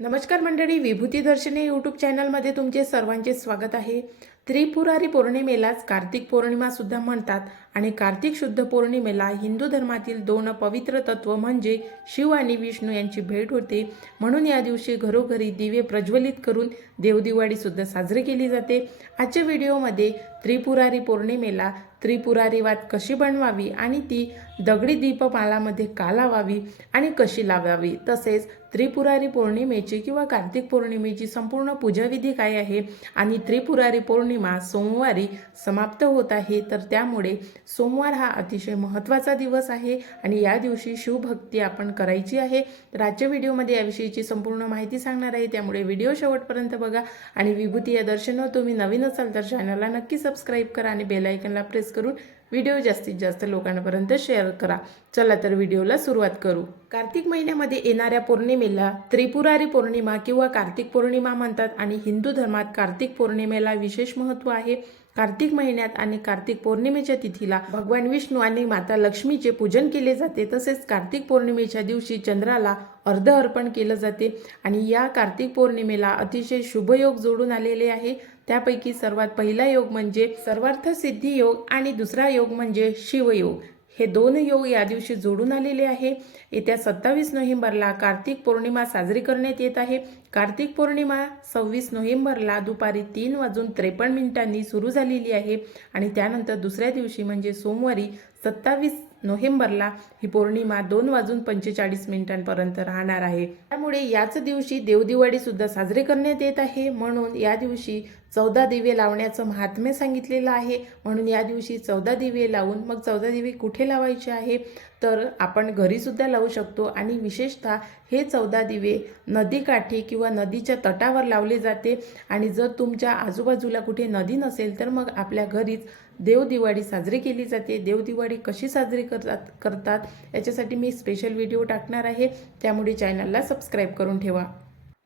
नमस्कार मंडळी, विभूती दर्शने यूट्यूब चॅनलमध्ये तुमचे सर्वांचे स्वागत आहे। त्रिपुरारी पौर्णिमेलाच कार्तिक पौर्णिमा सुद्धा म्हणतात आणि कार्तिक शुद्ध पौर्णिमेला हिंदू धर्मातील दोन पवित्र तत्व म्हणजे शिव आणि विष्णू यांची भेट होते। म्हणून या दिवशी घरोघरी दिवे प्रज्वलित करून देवदिवाळी सुद्धा साजरी केली जाते। आजच्या व्हिडिओमध्ये त्रिपुरारी पौर्णिमेला त्रिपुरारी वात कशी बनवावी आणि ती दगडी दीपमालामध्ये का लावावी आणि कशी लावावी, तसेच त्रिपुरारी पौर्णिमेची किंवा कार्तिक पौर्णिमेची संपूर्ण पूजाविधी काय आहे आणि त्रिपुरारी पौर्णिमा सोमवारी समाप्त होत आहे, तर त्यामुळे सोमवार हा अतिशय महत्त्वाचा दिवस आहे आणि या दिवशी शिवभक्ती आपण करायची आहे। तर आजच्या व्हिडिओमध्ये याविषयीची संपूर्ण माहिती सांगणार आहे, त्यामुळे व्हिडिओ शेवटपर्यंत बघा। आणि विभूती या दर्शनावर तुम्ही नवीन असाल तर चॅनलला नक्की सबस्क्राईब करा आणि बेल आयकॉनला प्रेस करून व्हिडिओ जास्तीत जास्त लोकांपर्यंत शेअर करा। चला तर व्हिडिओला सुरुवात करू। कार्तिक महिन्यामध्ये येणाऱ्या पौर्णिमेला त्रिपुरारी पौर्णिमा किंवा कार्तिक पौर्णिमा म्हणतात आणि हिंदू धर्मात कार्तिक पौर्णिमेला विशेष महत्त्व आहे। कार्तिक महिन्यात आणि कार्तिक पौर्णिमेच्या तिथीला भगवान विष्णू आणि माता लक्ष्मीचे पूजन केले जाते। तसेच कार्तिक पौर्णिमेच्या दिवशी चंद्राला अर्ध अर्पण केले जाते आणि या कार्तिक पौर्णिमेला अतिशय शुभयोग जोडून आलेले आहे। त्यापैकी सर्वात पहिला योग म्हणजे सर्वार्थ सिद्धी योग आणि दुसरा योग म्हणजे शिवयोग। हे दोन योग या दिवशी जोडून आलेले आहे। येत्या 27 नोव्हेंबरला कार्तिक पौर्णिमा साजरी करण्यात येत आहे। कार्तिक पौर्णिमा 26 नोव्हेंबरला दुपारी 3:53 सुरू झालेली आहे आणि त्यानंतर दुसऱ्या दिवशी म्हणजे सोमवारी 27 नोव्हेंबरला ही पौर्णिमा 2:45 पर्यंत राहणार आहे। त्यामुळे याच दिवशी देवदिवाळी सुद्धा साजरी करण्यात येत आहे। म्हणून या दिवशी 14 दिवे लावण्याचं महात्म्य सांगितलेलं आहे। म्हणून या दिवशी 14 दिवे लावून, मग 14 दिवे कुठे लावायचे आहे तर आपण घरी सुद्धा लावू शकतो आणि विशेषतः हे 14 दिवे नदीकाठी किंवा नदीच्या तटावर लावले जाते। आणि जर तुमच्या आजूबाजूला कुठे नदी नसेल तर मग आपल्या घरीच देवदिवाळी साजरी केली जाते। देवदिवाळी कशी साजरी करतात याच्यासाठी मी स्पेशल व्हिडिओ टाकणार आहे, त्यामुळे चॅनलला सबस्क्राईब करून ठेवा।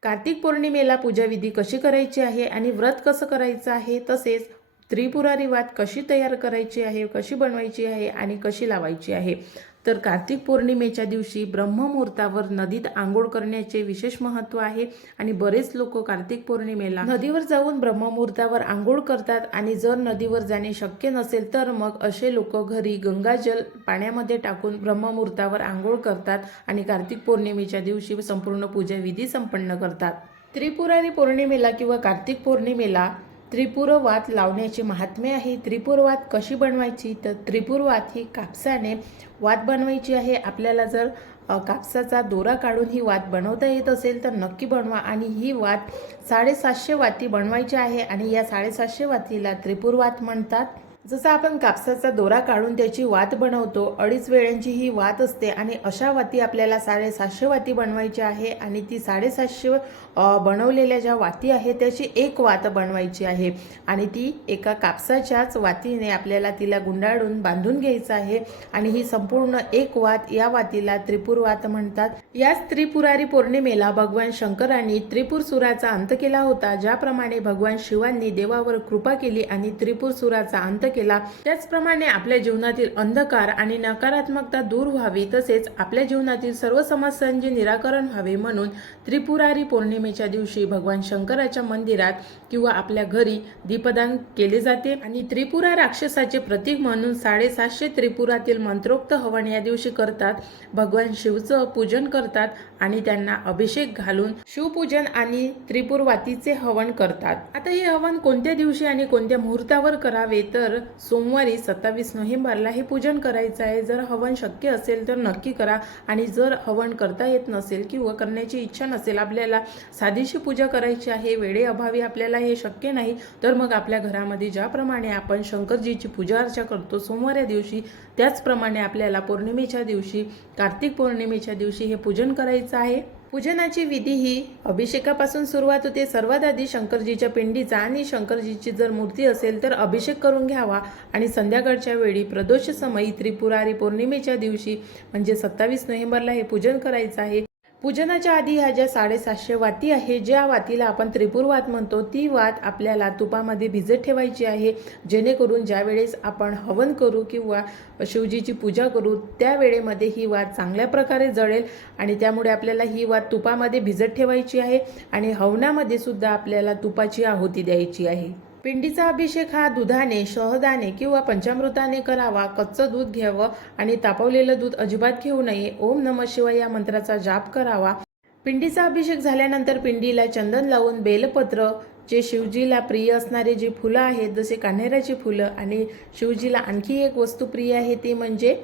कार्तिक पौर्णिमेला पूजाविधी कशी करायची आहे आणि व्रत कसं करायचं आहे, तसेच त्रिपुरारी वात कशी तयार करायची आहे, कशी बनवायची आहे आणि कशी लावायची आहे, तर कार्तिक पौर्णिमेच्या दिवशी ब्रह्ममुहूर्तावर नदीत आंघोळ करण्याचे विशेष महत्त्व आहे आणि बरेच लोक कार्तिक पौर्णिमेला नदीवर जाऊन ब्रह्ममुहूर्तावर आंघोळ करतात। आणि जर नदीवर जाणे शक्य नसेल तर मग असे लोक घरी गंगाजल पाण्यामध्ये टाकून ब्रह्ममुहूर्तावर आंघोळ करतात आणि कार्तिक पौर्णिमेच्या दिवशी संपूर्ण पूजाविधी संपन्न करतात। त्रिपुरारी पौर्णिमेला किंवा कार्तिक पौर्णिमेला त्रिपुर वात लावण्याचे महात्म्य आहे। त्रिपुर वात कशी बनवायची, तर त्रिपुर वात ही कापसाने वात बनवायची आहे। आपल्याला जर कापसाचा दोरा काढून ही वात बनवता येत असेल तर नक्की बनवा आणि ही वात 750 वाती बनवायची आहे आणि या 750 वातीला त्रिपुर वात म्हणतात। जसं आपण कापसाचा दोरा काढून त्याची वात बनवतो, 2.5 वेळांची ही वात असते आणि अशा वाती आपल्याला 750 वाती बनवायची आहे आणि ती 750 बनवलेल्या ज्या वाती आहेत त्याची एक वात बनवायची आहे आणि ती एका कापसाच्याच वातीने आपल्याला तिला गुंडाळून बांधून घ्यायचं आहे आणि ही संपूर्ण एक वात, या वातीला त्रिपुर वात म्हणतात। याच त्रिपुरारी पौर्णिमेला भगवान शंकरांनी त्रिपुरसुराचा अंत केला होता। ज्याप्रमाणे भगवान शिवांनी देवावर कृपा केली आणि त्रिपुरसुराचा अंत केला, त्याचप्रमाणे आपल्या जीवनातील अंधकार आणि नकारात्मकता दूर व्हावी, तसेच आपल्या जीवनातील सर्व समस्यांचे निराकरण व्हावे म्हणून त्रिपुरारी पौर्णिमेच्या दिवशी भगवान शंकराच्या मंदिरात किंवा आपल्या घरी दीपदान केले जाते आणि त्रिपुरा राक्षसाचे प्रतीक म्हणून 750 त्रिपुरातील मंत्रोक्त हवन या दिवशी करतात। भगवान शिवचं पूजन करतात आणि त्यांना अभिषेक घालून शिवपूजन आणि त्रिपुर वातीचे हवन करतात। आता हे हवन कोणत्या दिवशी आणि कोणत्या मुहूर्तावर करावे, तर सोमवारी 27 नोव्हेंबरला हे पूजन करायचं आहे। जर हवन शक्य असेल तर नक्की करा आणि जर हवन करता येत नसेल किंवा करण्याची इच्छा नसेल, आपल्याला साधीशी पूजा करायची आहे, वेळेअभावी आपल्याला हे शक्य नाही, तर मग आपल्या घरामध्ये ज्याप्रमाणे आपण शंकरजीची पूजा अर्चा करतो सोमवार दिवशी, त्याचप्रमाणे आपल्याला पौर्णिमेच्या दिवशी, कार्तिक पौर्णिमेच्या दिवशी हे पूजन करायचं आहे। पूजनाची विधी ही अभिषेकापासून सुरुवात होते। सर्वात आधी शंकरजीच्या पिंडीचा आणि शंकरजीची जर मूर्ती असेल तर अभिषेक करून घ्यावा आणि संध्याकाळच्या वेळी प्रदोष समयी त्रिपुरारी पौर्णिमेच्या दिवशी म्हणजे 27 नोव्हेंबरला हे पूजन करायचं आहे। पूजनाच्या आधी ह्या ज्या 750 वाती आहे, ज्या वातीला आपण त्रिपुर वात म्हणतो, ती वात आपल्याला तुपामध्ये भिजत ठेवायची आहे, जेणेकरून ज्या वेळेस आपण हवन करू किंवा शिवजीची पूजा करू त्या वेळेमध्ये ही वात चांगल्या प्रकारे जळेल आणि त्यामुळे आपल्याला ही वात तुपामध्ये भिजत ठेवायची आहे आणि हवनामध्ये सुद्धा आपल्याला तुपाची आहुती द्यायची आहे। पिंडीचा अभिषेक हा दुधाने, शहदाने किंवा पंचामृताने करावा। कच्चं दूध घ्यावं आणि तापवलेलं दूध अजिबात घेऊ नये। ओम नमः शिवाय या मंत्राचा जाप करावा। पिंडीचा अभिषेक झाल्यानंतर पिंडीला चंदन लावून बेलपत्र, जे शिवजीला प्रिय असणारे जे फुलं आहेत जसे कान्हेराची फुलं, आणि शिवजीला आणखी एक वस्तू प्रिय आहे ती म्हणजे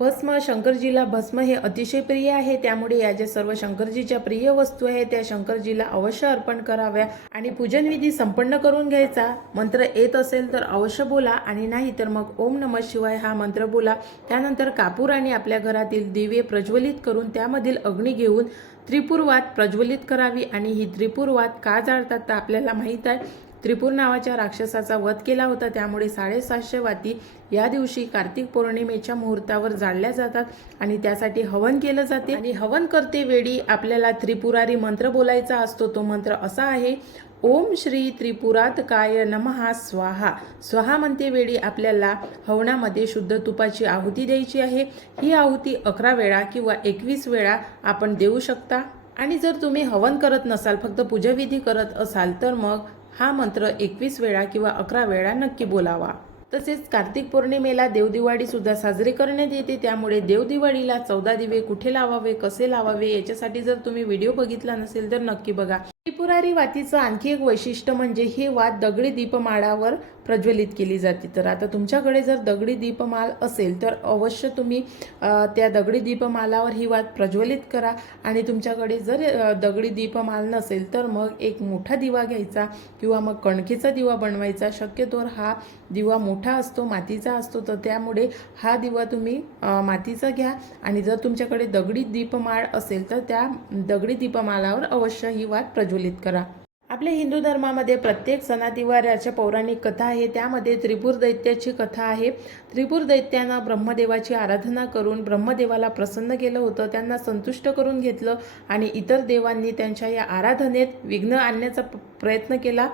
भस्म। शंकरजीला भस्म हे अतिशय प्रिय आहे, त्यामुळे या ज्या सर्व शंकरजीच्या प्रिय वस्तू आहेत त्या शंकरजीला अवश्य अर्पण कराव्या आणि पूजनविधी संपन्न करून घ्यायचा। मंत्र येत असेल तर अवश्य बोला आणि नाही तर मग ओम नमः शिवाय हा मंत्र बोला। त्यानंतर कापूर आणि आपल्या घरातील दिवे प्रज्वलित करून त्यामधील अग्नी घेऊन त्रिपुर वात प्रज्वलित करावी। आणि ही त्रिपुर वात का जाळतात तर आपल्याला माहीत आहे, त्रिपुर नावाच्या राक्षसाचा वध केला होता, त्यामुळे 750 वाती या दिवशी कार्तिक पौर्णिमेच्या मुहूर्तावर जाळल्या जातात आणि त्यासाठी हवन केलं जाते। आणि हवन करते वेळी आपल्याला त्रिपुरारी मंत्र बोलायचा असतो। तो मंत्र असा आहे, ओम श्री त्रिपुरातकाय नमः स्वाहा। स्वाहा म्हणते वेळी आपल्याला हवनामध्ये शुद्ध तुपाची आहुती द्यायची आहे। ही आहुती 11 वेळा किंवा 21 वेळा आपण देऊ शकता। आणि जर तुम्ही हवन करत नसाल, फक्त पूजाविधी करत असाल तर मग हा मंत्र 21 वेळा किंवा 11 वेळा नक्की बोलावा। तसेच कार्तिक पौर्णिमेला देवदिवाळी सुद्धा साजरी करण्यात येते, त्यामुळे देवदिवाळीला 14 दिवे कुठे लावावे, कसे लावावे याच्यासाठी जर तुम्ही व्हिडिओ बघितला नसेल तर नक्की बघा। त्रिपुरारी वातीचं आणखी एक वैशिष्ट्य म्हणजे ही वात दगडी दीपमाळावर प्रज्वलित केली जाते। तर आता तुमच्याकडे जर दगडी दीपमाळ असेल तर अवश्य तुम्ही त्या दगडी दीपमालावर ही वात प्रज्वलित करा। आणि तुमच्याकडे जर दगडी दीपमाळ नसेल तर मग एक मोठा दिवा घ्यायचा किंवा मग कणकेचा दिवा बनवायचा। शक्यतोवर हा दिवा मोठा असतो, मातीचा असतो, तर त्यामुळे हा दिवा तुम्ही मातीचा घ्या। आणि जर तुमच्याकडे दगडी दीपमाळ असेल तर त्या दगडी दीपमालावर अवश्य ही वात प्रज्वलित करा। आपल्या हिंदू धर्मामध्ये प्रत्येक सणातिवाराच्या पौराणिक कथा आहे, त्यामध्ये त्रिपुर दैत्याची कथा आहे। त्रिपुर दैत्यानं ब्रह्मदेवाची आराधना करून ब्रह्मदेवाला प्रसन्न केलं होतं, त्यांना संतुष्ट करून घेतलं आणि इतर देवांनी त्यांच्या या आराधनेत विघ्न आणण्याचा प्रयत्न केला,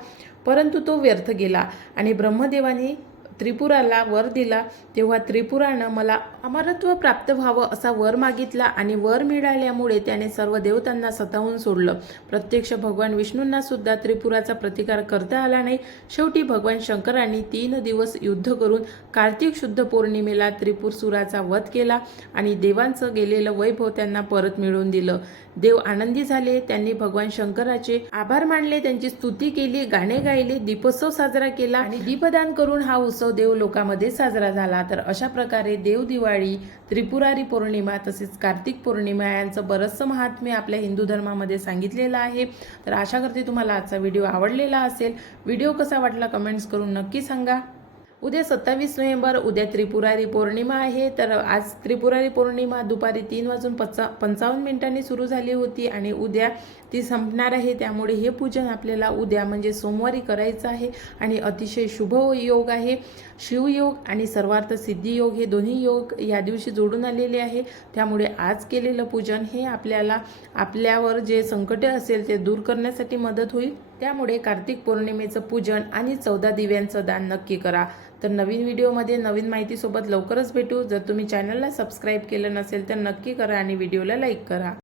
परंतु तो व्यर्थ गेला आणि ब्रह्मदेवानी त्रिपुराला वर दिला। तेव्हा त्रिपुरानं मला अमरत्व प्राप्त व्हावं असा वर मागितला आणि वर मिळाल्यामुळे त्याने सर्व देवतांना सतावून सोडलं। प्रत्यक्ष भगवान विष्णूंना सुद्धा त्रिपुराचा प्रतिकार करता आला नाही। शेवटी भगवान शंकरांनी 3 दिवस युद्ध करून कार्तिक शुद्ध पौर्णिमेला त्रिपुरसुराचा वध केला आणि देवांचं गेलेलं वैभव त्यांना परत मिळवून दिलं। देव आनंदी झाले, त्यांनी भगवान शंकराचे आभार मानले, त्यांची स्तुती केली, गाणे गायले, दीपोत्सव साजरा केला आणि दीपदान करून हा उत्सव देव लोकांमध्ये साजरा झाला। तर अशा प्रकारे देव दिवाळी, त्रिपुरारी पौर्णिमा तसेच कार्तिक पौर्णिमा यांचं बरंचसं महात्म्य आपल्या हिंदू धर्मामध्ये सांगितलेलं आहे। तर आशा करते तुम्हाला आजचा व्हिडिओ आवडलेला असेल। व्हिडिओ कसा वाटला कमेंट्स करून नक्की सांगा। उद्या 27 नोव्हेंबर, उद्या त्रिपुरारी पौर्णिमा आहे। तर आज त्रिपुरारी पौर्णिमा दुपारी 3:55 सुरू झाली होती आणि उद्या ती संपणार आहे, त्यामुळे हे पूजन आपल्याला उद्या म्हणजे सोमवारी करायचं आहे आणि अतिशय शुभ योग आहे। शिवयोग आणि सर्वार्थ सिद्धी योग हे दोन्ही योग या दिवशी जोडून आलेले आहे, त्यामुळे आज केलेलं पूजन हे आपल्याला आपल्यावर जे संकट असेल ते दूर करण्यासाठी मदत होईल। त्यामुळे कार्तिक पौर्णिमेचं पूजन आणि 14 दिव्यांचं दान नक्की करा। तर नवीन व्हिडिओमध्ये नवीन माहितीसोबत लवकरच भेटू। जर तुम्ही चॅनलला सबस्क्राईब केलं नसेल तर नक्की करा आणि व्हिडिओला लाईक करा।